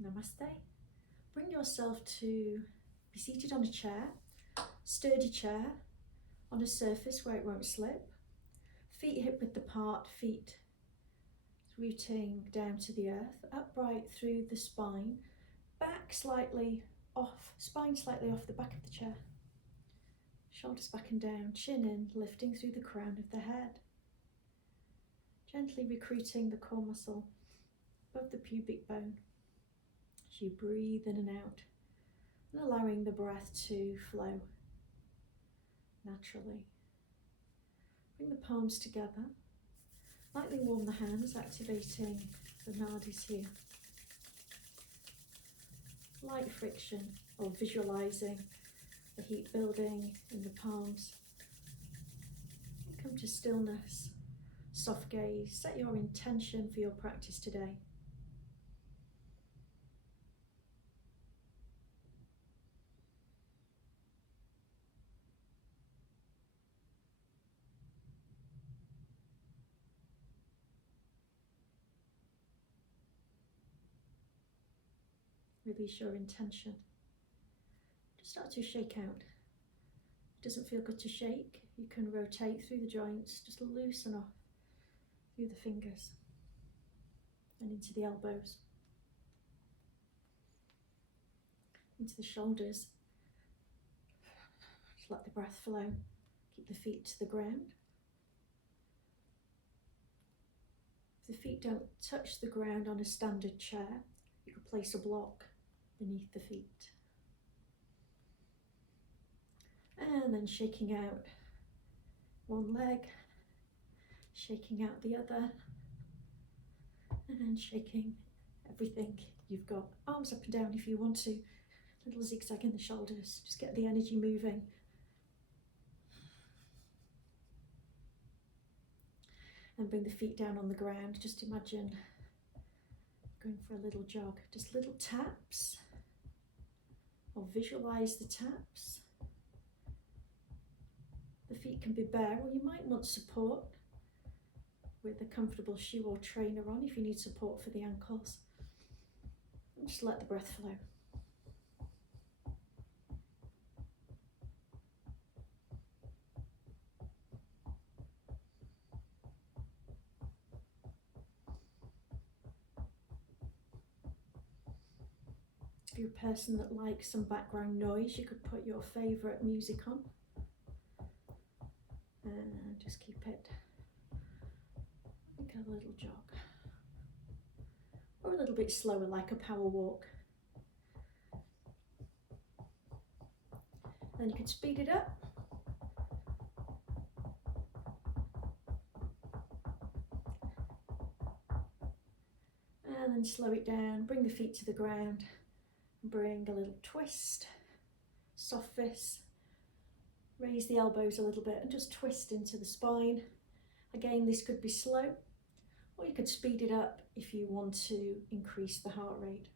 Namaste. Bring yourself to be seated on a chair, sturdy chair, on a surface where it won't slip. Feet hip width apart, feet rooting down to the earth, upright through the spine, back slightly off, spine slightly off the back of the chair. Shoulders back and down, chin in, lifting through the crown of the head. Gently recruiting the core muscle above the pubic bone as you breathe in and out, and allowing the breath to flow naturally. Bring the palms together, lightly warm the hands, activating the nadis here. Light friction or visualizing the heat building in the palms. Come to stillness, soft gaze, set your intention for your practice today. Release your intention. Just start to shake out. If it doesn't feel good to shake, you can rotate through the joints, just loosen off through the fingers and into the elbows, into the shoulders. Just let the breath flow. Keep the feet to the ground. If the feet don't touch the ground on a standard chair, you could place a block beneath the feet. And then shaking out one leg, shaking out the other, and then shaking everything you've got. Arms up and down if you want to. Little zigzag in the shoulders, just get the energy moving. And bring the feet down on the ground. Just imagine going for a little jog, just little taps, or visualize the taps. The feet can be bare, or you might want support with a comfortable shoe or trainer on if you need support for the ankles. And just let the breath flow. If you're a person that likes some background noise, you could put your favourite music on and just keep it like a little jog, or a little bit slower like a power walk. Then you can speed it up. And then slow it down, bring the feet to the ground. Bring a little twist, soft fist, raise the elbows a little bit and just twist into the spine. Again, this could be slow, or you could speed it up if you want to increase the heart rate.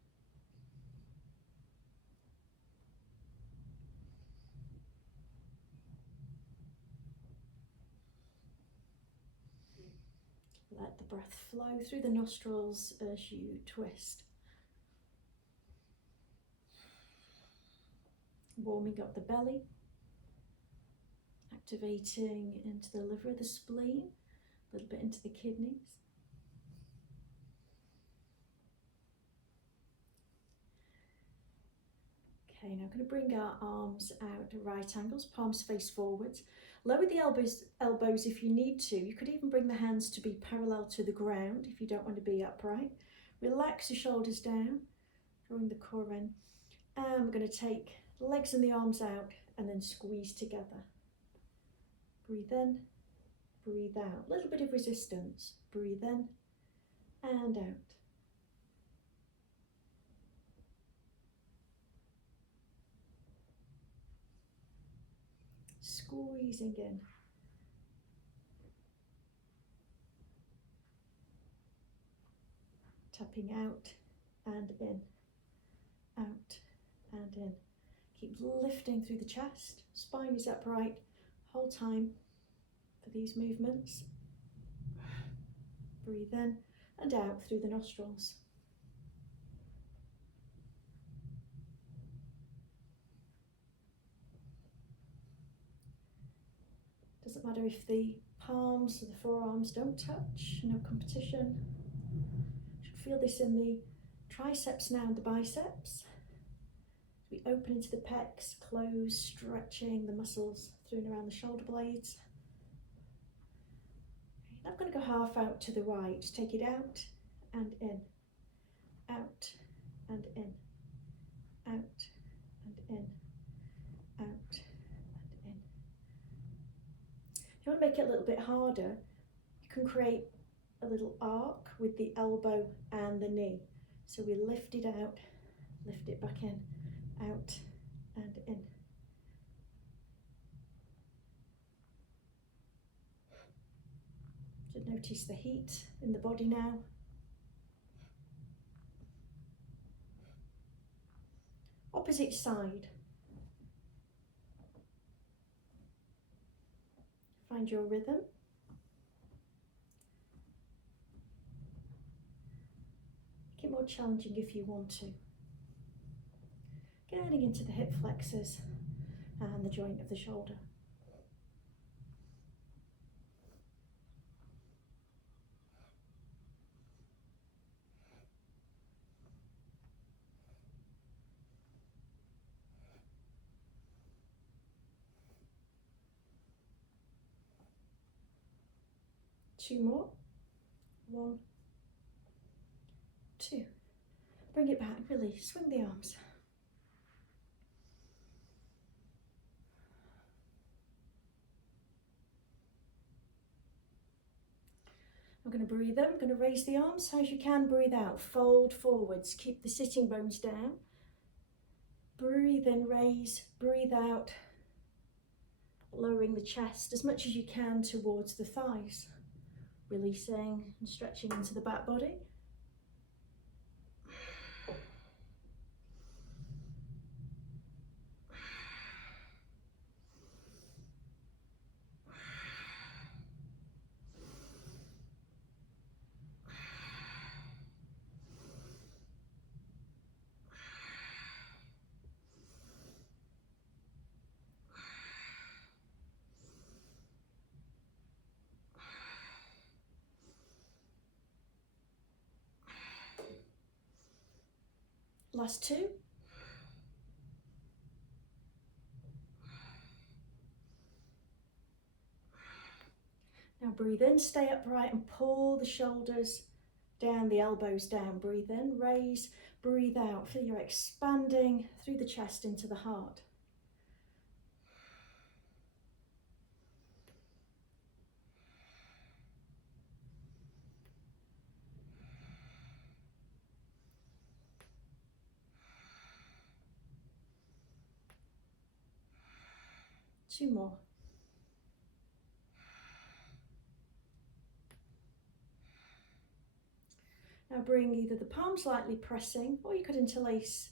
Let the breath flow through the nostrils as you twist. Warming up the belly, activating into the liver, the spleen, a little bit into the kidneys. Okay, now I'm going to bring our arms out at right angles, palms face forwards. Lower the elbows if you need to. You could even bring the hands to be parallel to the ground if you don't want to be upright. Relax the shoulders down, drawing the core in. And we're going to take the legs and the arms out and then squeeze together. Breathe in, breathe out. A little bit of resistance. Breathe in and out. Squeezing in. Tapping out and in, out and in. Keep lifting through the chest. Spine is upright. Whole time for these movements. Breathe in and out through the nostrils. Doesn't matter if the palms or the forearms don't touch, no competition. You should feel this in the triceps now and the biceps. We open into the pecs, close, stretching the muscles through and around the shoulder blades. I'm going to go half out to the right. Take it out and in, out and in, out and in, out and in. If you want to make it a little bit harder, you can create a little arc with the elbow and the knee. So we lift it out, lift it back in, out and in. So notice the heat in the body now. Opposite side. Find your rhythm. Make it more challenging if you want to. Getting into the hip flexors and the joint of the shoulder. Two more. 1, 2. Bring it back, release, swing the arms. I'm going to breathe in, I'm going to raise the arms as you can, breathe out, fold forwards, keep the sitting bones down. Breathe in, raise, breathe out, lowering the chest as much as you can towards the thighs. Releasing and stretching into the back body. Last 2. Now breathe in, stay upright and pull the shoulders down, the elbows down. Breathe in, raise, breathe out. Feel you're expanding through the chest into the heart. Two more. Now bring either the palms lightly pressing, or you could interlace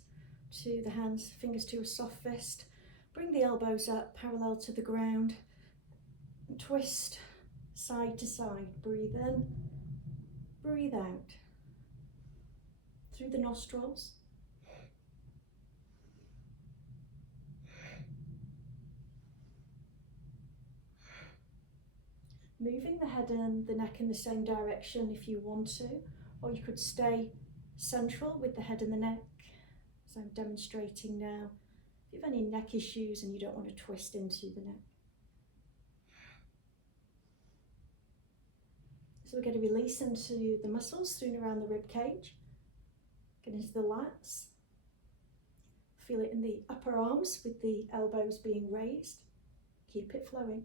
to the hands, fingers to a soft fist. Bring the elbows up parallel to the ground. And twist side to side. Breathe in, breathe out. Through the nostrils. Moving the head and the neck in the same direction if you want to, or you could stay central with the head and the neck, as I'm demonstrating now. If you have any neck issues and you don't want to twist into the neck. So we're going to release into the muscles through and around the rib cage, get into the lats. Feel it in the upper arms with the elbows being raised. Keep it flowing.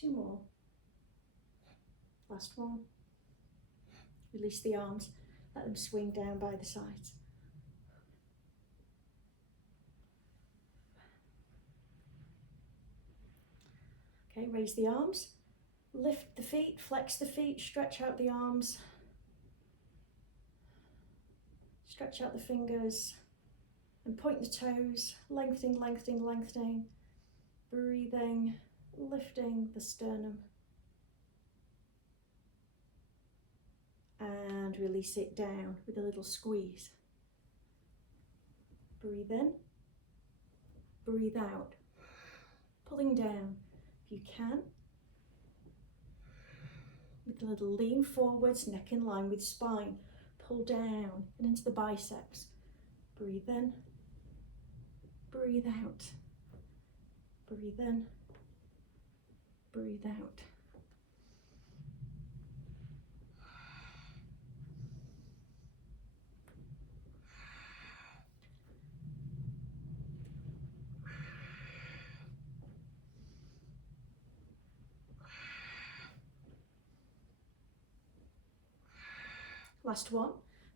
Two more. Last one. Release the arms, let them swing down by the sides. Okay, raise the arms, lift the feet, flex the feet, stretch out the arms, stretch out the fingers, and point the toes, lengthening, lengthening, lengthening, breathing, lifting the sternum. and release it down with a little squeeze. Breathe in, breathe out, pulling down if you can, with a little lean forwards, neck in line with spine, pull down and into the biceps. Breathe in, breathe out, breathe in, breathe out. Last one,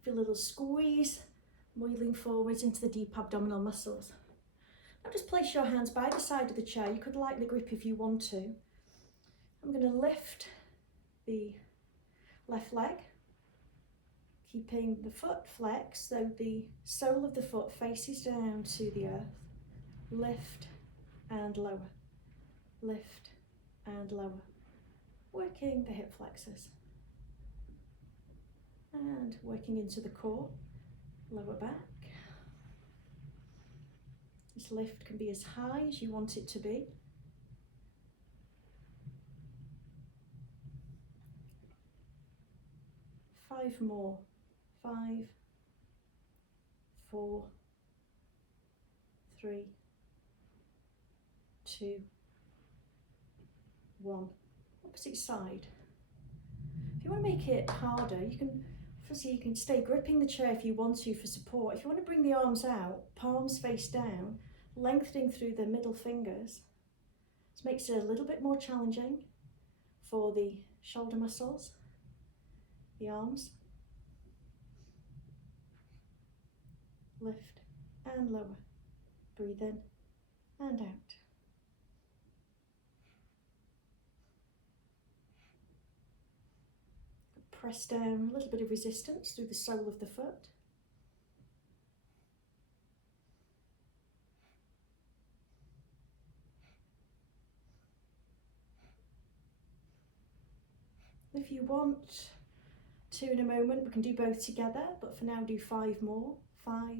feel a little squeeze, moiling forwards into the deep abdominal muscles. Now just place your hands by the side of the chair. You could lightly grip if you want to. I'm going to lift the left leg, keeping the foot flexed so the sole of the foot faces down to the earth. Lift and lower, lift and lower, working the hip flexors. And working into the core, lower back. This lift can be as high as you want it to be. Five more. 5, 4, 3, 2, 1. Opposite side. If you want to make it harder, you can stay gripping the chair if you want to for support. If you want to bring the arms out, palms face down, lengthening through the middle fingers. This makes it a little bit more challenging for the shoulder muscles, the arms. Lift and lower. Breathe in and out. Press down, a little bit of resistance through the sole of the foot. If you want to in a moment, we can do both together, but for now do 5 more. 5,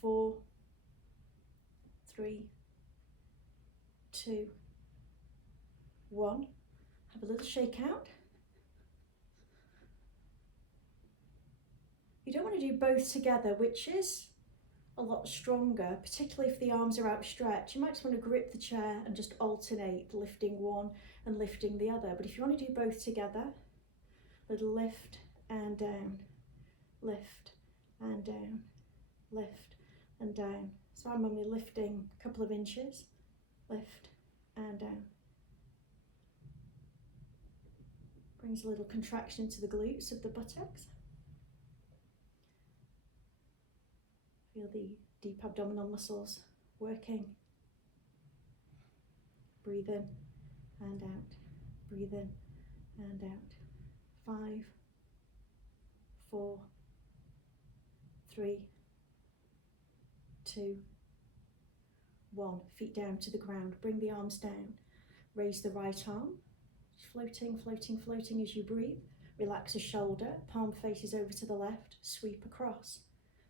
4, 3, 2, 1. Have a little shake out. You don't want to do both together, which is a lot stronger, particularly if the arms are outstretched. You might just want to grip the chair and just alternate, lifting one and lifting the other. But if you want to do both together, little lift and down, lift and down, lift and down. So I'm only lifting a couple of inches, lift and down. Brings a little contraction into the glutes of the buttocks. Feel the deep abdominal muscles working. Breathe in and out, breathe in and out. 5, 4, 3, 2, 1. Feet down to the ground. Bring the arms down. Raise the right arm. Floating, floating, floating as you breathe. Relax the shoulder. Palm faces over to the left. Sweep across.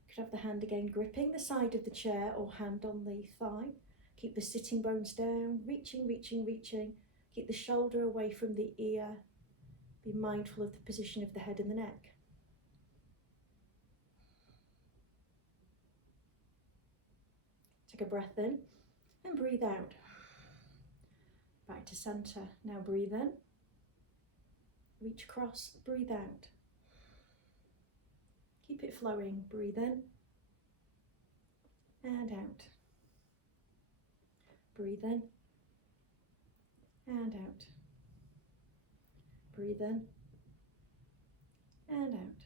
You could have the hand again gripping the side of the chair or hand on the thigh. Keep the sitting bones down. Reaching, reaching, reaching. Keep the shoulder away from the ear. Be mindful of the position of the head and the neck. Take a breath in and breathe out. Back to centre. Now breathe in. Reach across, breathe out. Keep it flowing. Breathe in and out. Breathe in and out. Breathe in and out.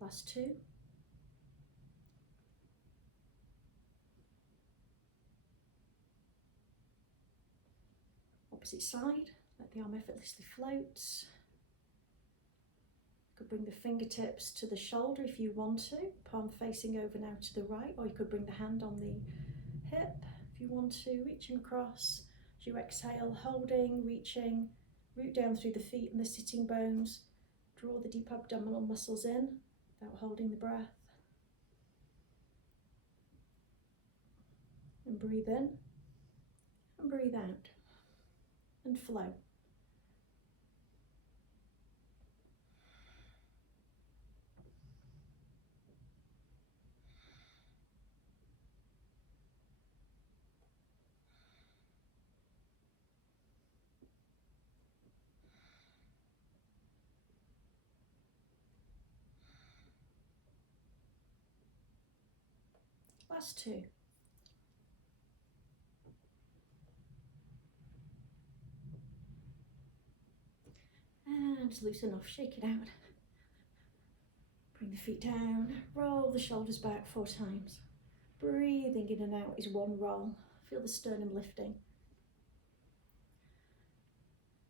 Last 2. Opposite side, let the arm effortlessly float. You could bring the fingertips to the shoulder if you want to, palm facing over now to the right, or you could bring the hand on the hip if you want to, reaching across. As you exhale, holding, reaching, Root down through the feet and the sitting bones. Draw the deep abdominal muscles in without holding the breath. And breathe in and breathe out and flow. Last two. And loosen off, shake it out. Bring the feet down, roll the shoulders back 4 times. Breathing in and out is 1 roll. Feel the sternum lifting.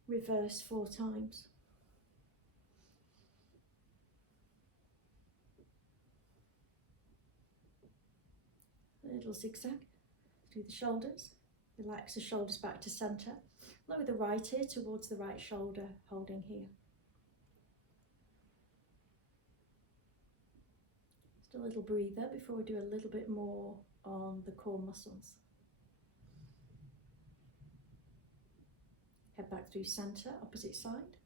Reverse 4 times. A little zigzag through the shoulders. Relax the shoulders back to centre. Lower the right ear towards the right shoulder, holding here. Just a little breather before we do a little bit more on the core muscles. Head back through centre, opposite side.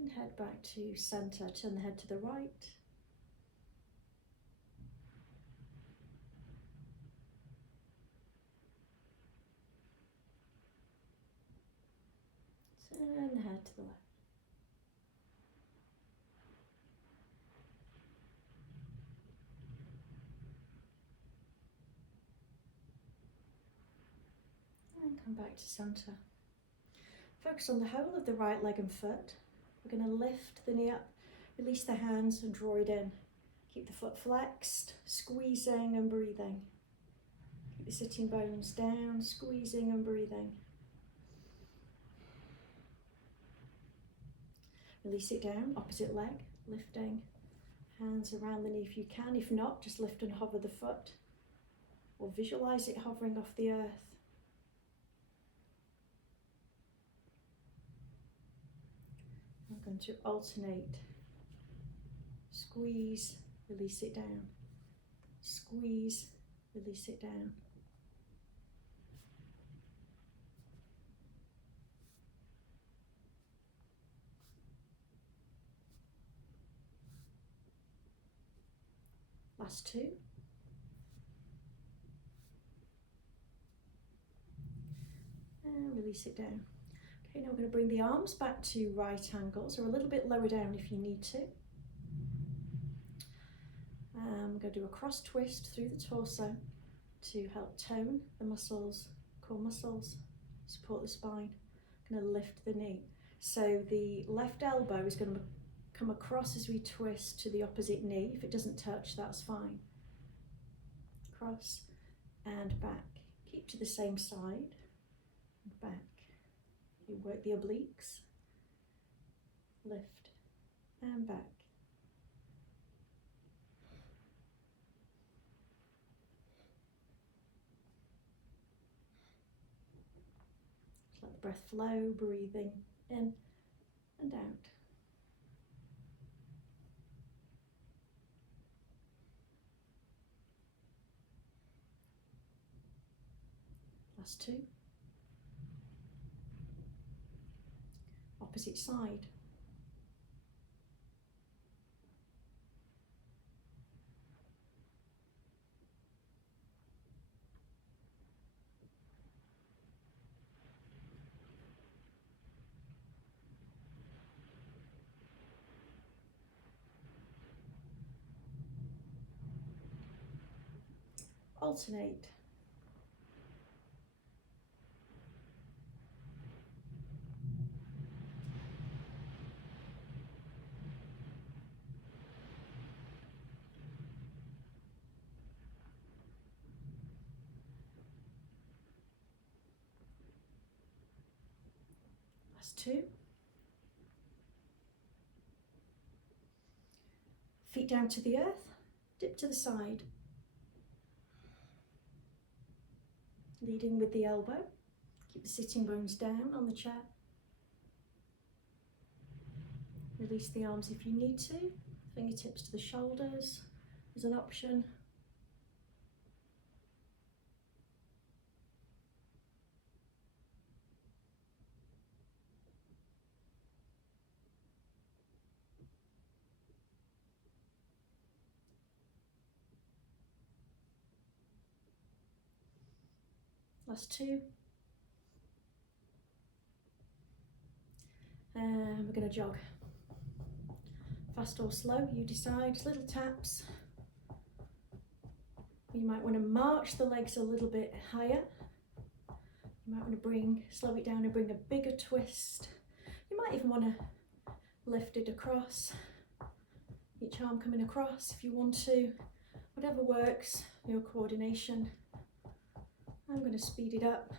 And head back to centre, turn the head to the right. Turn the head to the left. And come back to centre. Focus on the whole of the right leg and foot. We're going to lift the knee up, release the hands and draw it in. Keep the foot flexed, squeezing and breathing. Keep the sitting bones down, squeezing and breathing. Release it down, opposite leg, lifting. Hands around the knee if you can. If not, just lift and hover the foot. Or visualise it hovering off the earth. I'm going to alternate. Squeeze, release it down. Squeeze, release it down. Last two. And release it down. Okay, now we're going to bring the arms back to right angles, or a little bit lower down if you need to. I'm going to do a cross twist through the torso to help tone the muscles, core muscles, support the spine. I'm going to lift the knee. So the left elbow is going to come across as we twist to the opposite knee. If it doesn't touch, that's fine. Cross and back. Keep to the same side and back. You work the obliques, lift and back. Just let the breath flow, breathing in and out. Last two. Opposite side. Alternate. Last two. Feet down to the earth, dip to the side. Leading with the elbow. Keep the sitting bones down on the chair. Release the arms if you need to. Fingertips to the shoulders is an option. Last two. And we're going to jog. Fast or slow, you decide. Little taps. You might want to march the legs a little bit higher. You might want to slow it down and bring a bigger twist. You might even want to lift it across. Each arm coming across if you want to. Whatever works, your coordination. I'm going to speed it up.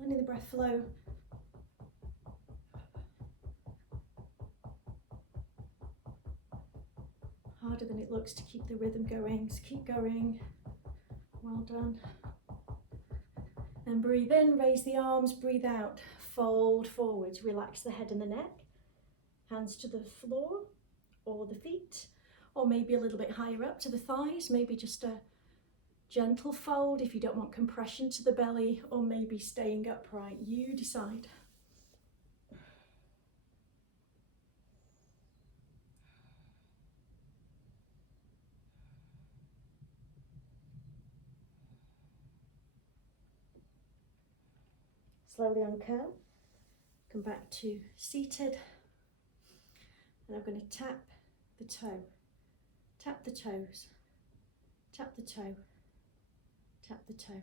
Letting the breath flow. Harder than it looks to keep the rhythm going, so keep going. Well done. And breathe in, raise the arms, breathe out. Fold forwards, relax the head and the neck. Hands to the floor or the feet, or maybe a little bit higher up to the thighs, maybe just a gentle fold if you don't want compression to the belly, or maybe staying upright. You decide. Slowly uncurl, come back to seated, and I'm going to tap the toe, tap the toes, tap the toe, tap the toe.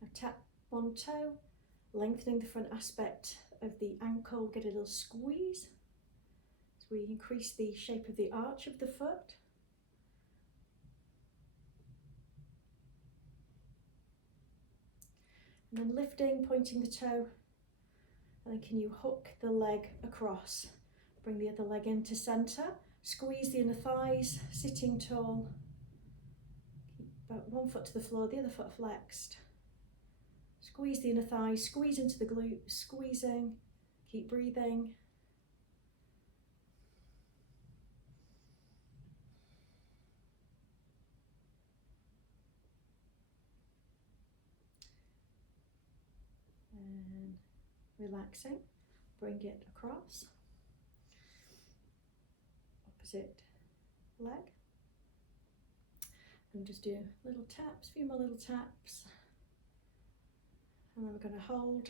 Now tap one toe, lengthening the front aspect of the ankle, get a little squeeze as we increase the shape of the arch of the foot. And then lifting, pointing the toe, and then can you hook the leg across? Bring the other leg into centre, squeeze the inner thighs, sitting tall. Keep about one foot to the floor, the other foot flexed. Squeeze the inner thighs, squeeze into the glutes, squeezing, keep breathing. And relaxing, bring it across. Opposite leg. And just do little taps, a few more little taps. And then we're going to hold,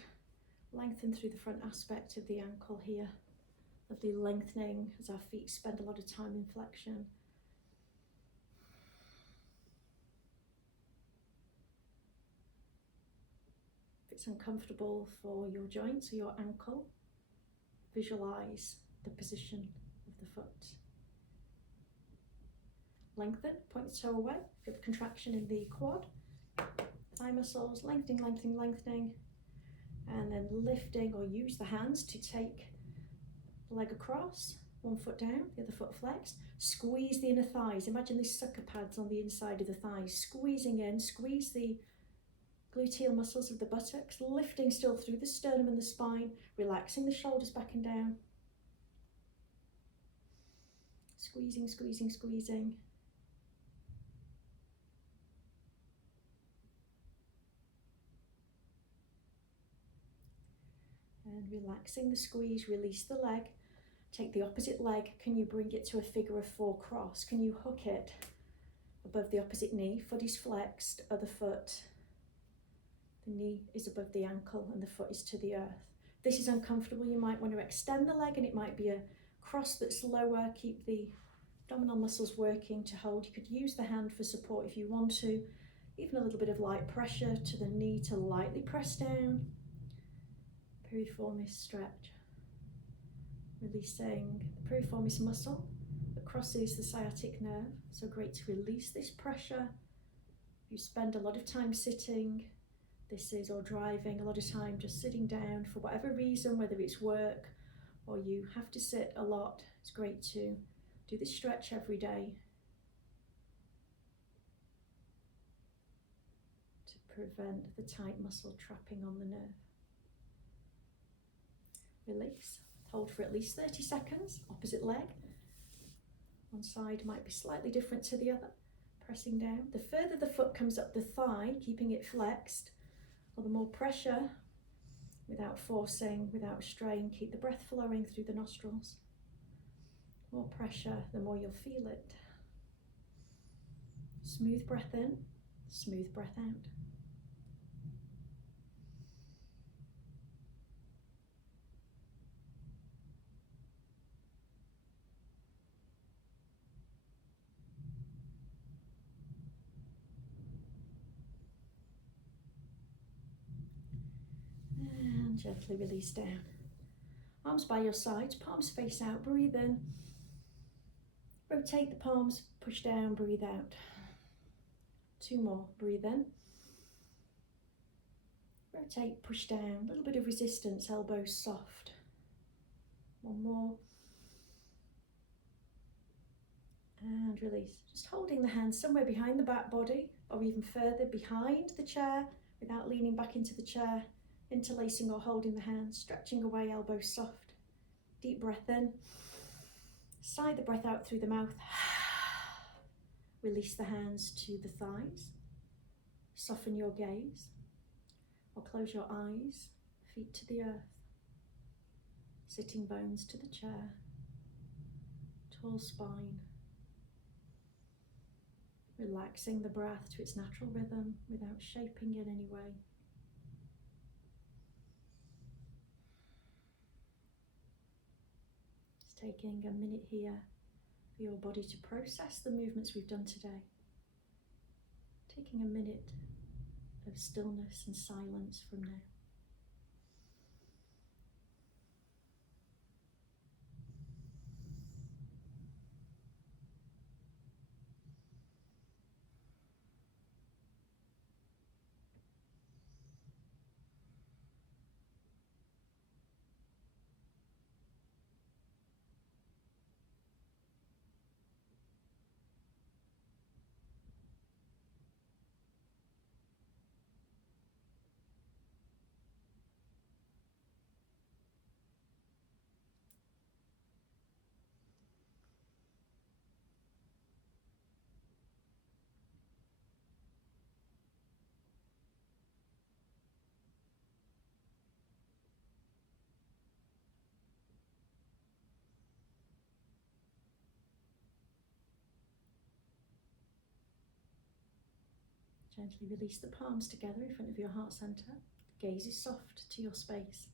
lengthen through the front aspect of the ankle here. Lovely lengthening as our feet spend a lot of time in flexion. If it's uncomfortable for your joints or your ankle, visualise the position of the foot. Lengthen, point the toe away, feel the contraction in the quad. Thigh muscles, lengthening, lengthening, lengthening, and then lifting, or use the hands to take the leg across, one foot down, the other foot flexed. Squeeze the inner thighs. Imagine these sucker pads on the inside of the thighs, squeezing in, squeeze the gluteal muscles of the buttocks, lifting still through the sternum and the spine, relaxing the shoulders back and down. Squeezing, squeezing, squeezing. And relaxing the squeeze, release the leg. Take the opposite leg. Can you bring it to a figure of four cross? Can you hook it above the opposite knee? Foot is flexed, other foot. The knee is above the ankle and the foot is to the earth. If this is uncomfortable, you might want to extend the leg, and it might be a cross that's lower. Keep the Abdominal muscles working to hold. You could use the hand for support if you want to. Even a little bit of light pressure to the knee to lightly press down. Piriformis stretch. Releasing the piriformis muscle that crosses the sciatic nerve. So great to release this pressure. If you spend a lot of time sitting, or driving, a lot of time just sitting down for whatever reason, whether it's work or you have to sit a lot, it's great to do this stretch every day to prevent the tight muscle trapping on the nerve. Release. Hold for at least 30 seconds. Opposite leg. One side might be slightly different to the other. Pressing down. The further the foot comes up the thigh, keeping it flexed, or the more pressure, without forcing, without strain, keep the breath flowing through the nostrils. More pressure, the more you'll feel it. Smooth breath in, smooth breath out. And gently release down. Arms by your sides, palms face out, breathe in. Rotate the palms, push down, breathe out. 2 more, breathe in. Rotate, push down, a little bit of resistance, elbows soft. 1 more. And release. Just holding the hands somewhere behind the back body or even further behind the chair without leaning back into the chair, interlacing or holding the hands, stretching away, elbows soft. Deep breath in. Sigh the breath out through the mouth. Release the hands to the thighs. Soften your gaze or close your eyes, feet to the earth. Sitting bones to the chair. Tall spine. Relaxing the breath to its natural rhythm without shaping it in any way. Just taking a minute here for your body to process the movements we've done today. Taking a minute of stillness and silence from now. Gently release the palms together in front of your heart center. Gaze is soft to your space.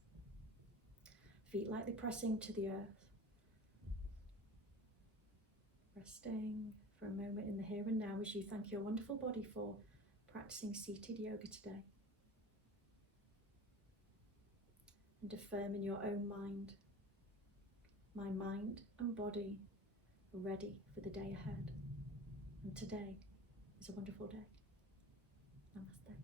Feet lightly pressing to the earth. Resting for a moment in the here and now as you thank your wonderful body for practicing seated yoga today. And affirm in your own mind, my mind and body are ready for the day ahead. And today is a wonderful day. Namaste.